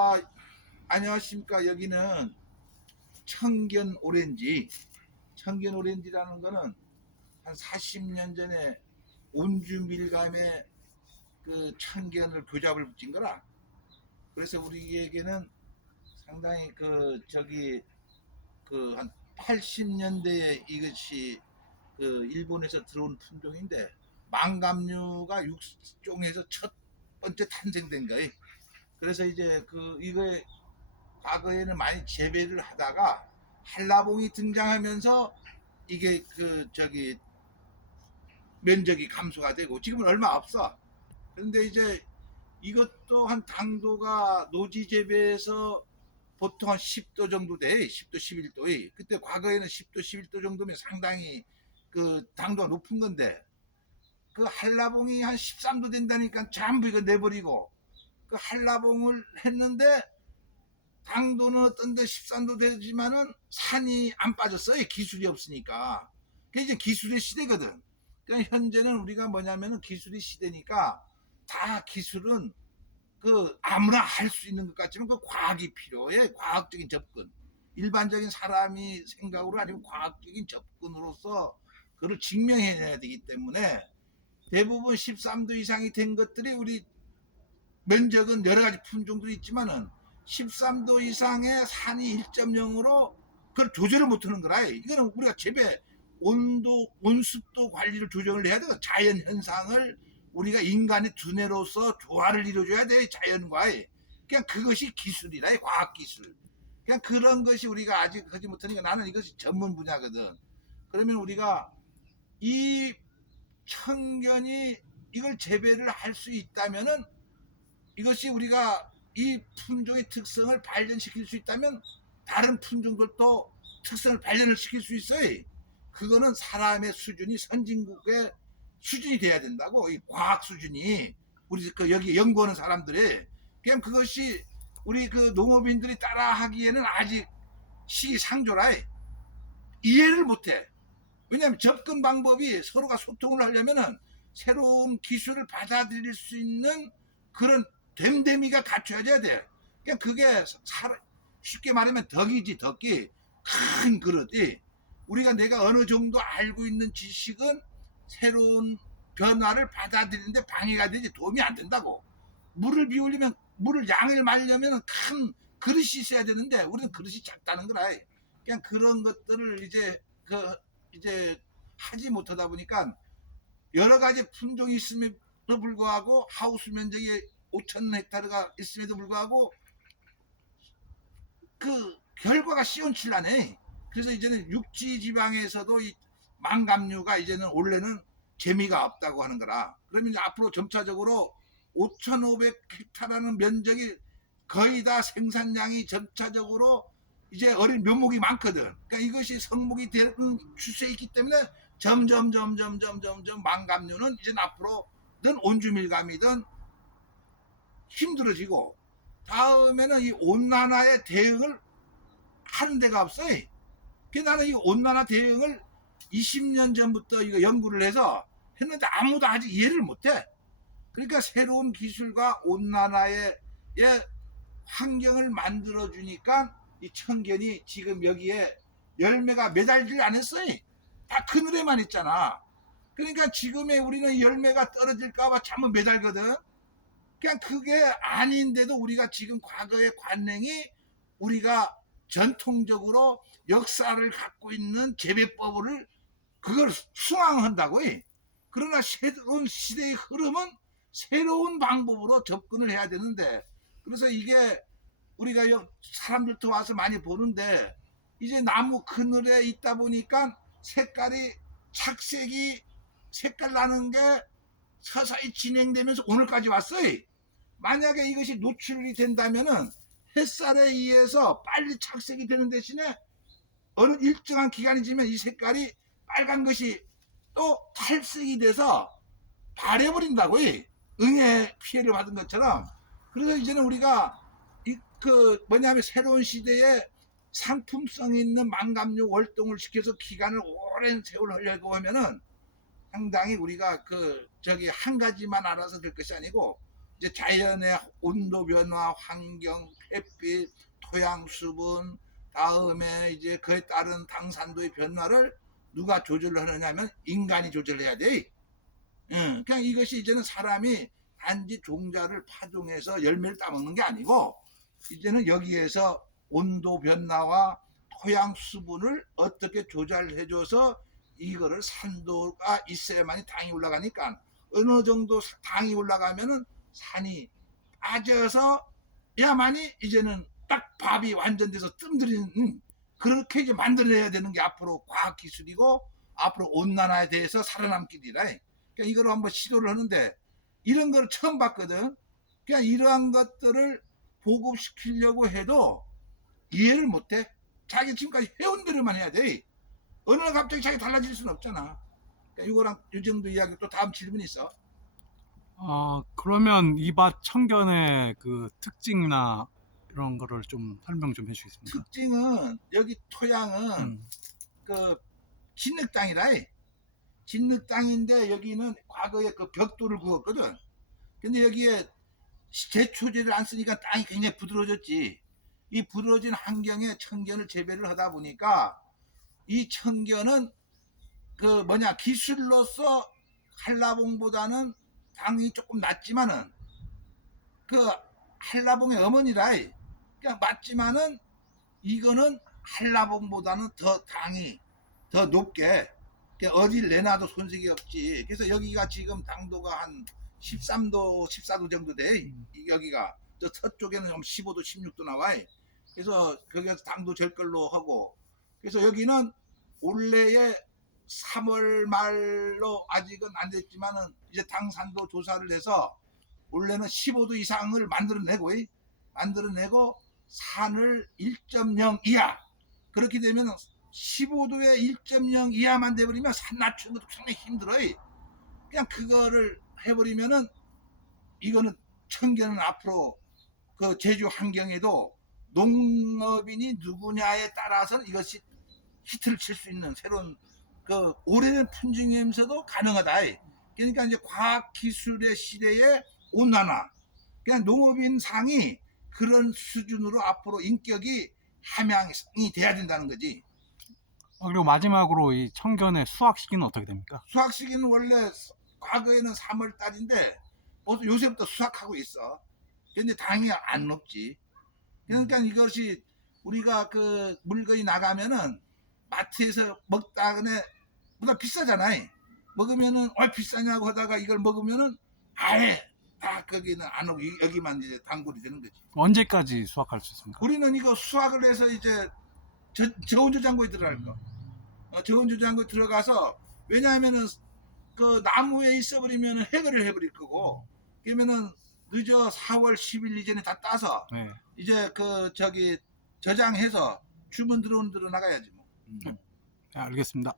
아, 안녕하십니까. 여기는 청견 오렌지. 청견 오렌지라는 거는 한 40년 전에 온주 밀감에 그 청견을 교잡을 붙인 거라. 그래서 우리에게는 상당히 그 저기 그 한 80년대에 이것이 그 일본에서 들어온 품종인데 망감류가 육종에서 첫 번째 탄생된 거예요. 그래서 이제 그 이거에 과거에는 많이 재배를 하다가 한라봉이 등장하면서 이게 그 저기 면적이 감소가 되고 지금은 얼마 없어. 그런데 이제 이것도 한 당도가 노지 재배에서 보통 한 10도 정도 돼. 10도, 11도에. 그때 과거에는 10도, 11도 정도면 상당히 그 당도가 높은 건데 그 한라봉이 한 13도 된다니까 전부 이거 내버리고 그 한라봉을 했는데 당도는 어떤데 13도 되지만은 산이 안 빠졌어요. 기술이 없으니까. 그게 이제 기술의 시대거든. 그러니까 현재는 우리가 뭐냐면은 기술의 시대니까 다 기술은 그 아무나 할 수 있는 것 같지만 그 과학이 필요해. 과학적인 접근. 일반적인 사람이 생각으로 아니면 과학적인 접근으로서 그걸 증명해내야 되기 때문에 대부분 13도 이상이 된 것들이 우리 면적은 여러 가지 품종들이 있지만은 13도 이상의 산이 1.0으로 그걸 조절을 못하는 거라. 이거는 우리가 재배 온도 온습도 관리를 조정을 해야 되고 자연 현상을 우리가 인간의 두뇌로서 조화를 이루어줘야 돼 자연과 그냥 그것이 기술이라 과학 기술. 그냥 그런 것이 우리가 아직 하지 못하니까 나는 이것이 전문 분야거든. 그러면 우리가 이 청견이 이걸 재배를 할 수 있다면은 이것이 우리가 이 품종의 특성을 발견시킬 수 있다면 다른 품종들도 특성을 발견을 시킬 수 있어요. 그거는 사람의 수준이 선진국의 수준이 돼야 된다고 이 과학 수준이 우리 그 여기 연구하는 사람들이 그냥 그것이 우리 그 농업인들이 따라하기에는 아직 시상조라 이해를 못해. 왜냐하면 접근 방법이 서로가 소통을 하려면은 새로운 기술을 받아들일 수 있는 그런 됨됨이가 갖춰져야 돼. 그냥 그게 사- 쉽게 말하면 덕이지 덕기 큰 그릇이 우리가 내가 어느 정도 알고 있는 지식은 새로운 변화를 받아들이는데 방해가 되지 도움이 안 된다고. 물을 비우려면 물을 양을 말려면 큰 그릇이 있어야 되는데 우리는 그릇이 작다는 거라. 그냥 그런 것들을 이제 그 이제 하지 못하다 보니까 여러 가지 품종이 있음에도 불구하고 하우스 면적이 5천 헥타르가 있음에도 불구하고 그 결과가 시원칠라네. 그래서 이제는 육지 지방에서도 이 망감류가 이제는 원래는 재미가 없다고 하는 거라. 그러면 이제 앞으로 점차적으로 5,500 헥타라는 면적이 거의 다 생산량이 점차적으로 이제 어린 묘목이 많거든. 그러니까 이것이 성목이 되는 추세에 있기 때문에 점점 점점 점점 점점 망감류는 이제 앞으로는 온주밀감이든 힘들어지고 다음에는 이 온난화에 대응을 하는 데가 없어요. 그래서 나는 이 온난화 대응을 20년 전부터 이거 연구를 해서 했는데 아무도 아직 이해를 못해. 그러니까 새로운 기술과 온난화의 의 환경을 만들어 주니까 이 청견이 지금 여기에 열매가 매달질 않았어요. 다 그늘에만 있잖아. 그러니까 지금의 우리는 열매가 떨어질까봐 참은 매달거든. 그냥 그게 아닌데도 우리가 지금 과거의 관행이 우리가 전통적으로 역사를 갖고 있는 재배법을 그걸 수강한다고 해. 그러나 새로운 시대의 흐름은 새로운 방법으로 접근을 해야 되는데 그래서 이게 우리가 여- 사람들도 와서 많이 보는데 이제 나무 그늘에 있다 보니까 색깔이 착색이 색깔 나는 게 서서히 진행되면서 오늘까지 왔어요. 만약에 이것이 노출이 된다면은 햇살에 의해서 빨리 착색이 되는 대신에 어느 일정한 기간이 지면 이 색깔이 빨간 것이 또 탈색이 돼서 바래버린다고 요 응애 피해를 받은 것처럼. 그래서 이제는 우리가 이 그 뭐냐면 새로운 시대에 상품성 있는 망감류 월동을 시켜서 기간을 오랜 세월 하려고 하면은 상당히 우리가 그 저기 한 가지만 알아서 될 것이 아니고 이제 자연의 온도 변화, 환경, 햇빛, 토양 수분, 다음에 이제 그에 따른 당산도의 변화를 누가 조절을 하느냐면 인간이 조절해야 돼. 응, 그냥 이것이 이제는 사람이 단지 종자를 파종해서 열매를 따먹는 게 아니고 이제는 여기에서 온도 변화와 토양 수분을 어떻게 조절해줘서 이거를 산도가 있어야만이 당이 올라가니까 어느 정도 당이 올라가면은 산이 빠져서 야만이 이제는 딱 밥이 완전돼서 뜸들이는 그렇게 이제 만들어내야 되는 게 앞으로 과학 기술이고 앞으로 온난화에 대해서 살아남기 일이라. 그러니까 이걸 한번 시도를 하는데 이런 걸 처음 봤거든. 그냥 이러한 것들을 보급시키려고 해도 이해를 못해. 자기 지금까지 대로만 해야 돼. 어느 날 갑자기 자기 달라질 수는 없잖아. 그러니까 이거랑 이 정도 이야기 또 다음 질문 있어. 어, 그러면 이밭 청견의 그 특징이나 이런 거를 좀 설명 좀 해주시겠습니까? 특징은 여기 토양은 음, 그 진흙 땅이라. 진흙 땅인데 여기는 과거에 그 벽돌을 구웠거든. 근데 여기에 제초제를 안 쓰니까 땅이 굉장히 부드러워졌지. 이 부드러워진 환경에 청견을 재배를 하다 보니까 이 청견은 그 뭐냐 기술로서 한라봉보다는 당이 조금 낮지만은 그 한라봉의 어머니라 그냥 맞지만은 이거는 한라봉보다는 더 당이 더 높게 그냥 어딜 내놔도 손색이 없지. 그래서 여기가 지금 당도가 한 13도, 14도 정도 돼. 여기가 저 서쪽에는 좀 15도, 16도 나와. 그래서 거기서 당도 절 걸로 하고. 그래서 여기는 올해에 3월 말로 아직은 안 됐지만은 이제 당산도 조사를 해서 원래는 15도 이상을 만들어내고 만들어내고 산을 1.0 이하 그렇게 되면 15도에 1.0 이하만 돼버리면 산 낮추는 것도 상당히 힘들어요. 그냥 그거를 해버리면은 이거는 청견은 앞으로 그 제주 환경에도 농업인이 누구냐에 따라서 이것이 히트를 칠 수 있는 새로운 그 오래된 품종이면서도 가능하다. 그러니까 이제 과학 기술의 시대의 온난화. 그냥 농업인 상이 그런 수준으로 앞으로 인격이 함양이 돼야 된다는 거지. 어, 그리고 마지막으로 이 청견의 수확 시기는 어떻게 됩니까? 수확 시기는 원래 과거에는 3월 달인데 요새부터 수확하고 있어. 근데 당이 안 높지. 그러니까 이것이 우리가 그 물건이 나가면은 마트에서 먹다가 보다 비싸잖아. 먹으면은 어 비싸냐고 하다가 이걸 먹으면은 아예 다 거기는 안 오고 이- 여기만 이제 단골이 되는 거지. 언제까지 수확할 수 있습니까? 우리는 이거 수확을 해서 이제 저, 저온저장고에 들어갈 거. 어, 저온저장고에 들어가서 왜냐하면은 그 나무에 있어버리면은 해결을 해버릴 거고 그러면은 늦어 4월 10일 이전에 다 따서 네. 이제 그 저기 저장해서 주문 들어오는 대로 나가야지 뭐. 네, 알겠습니다.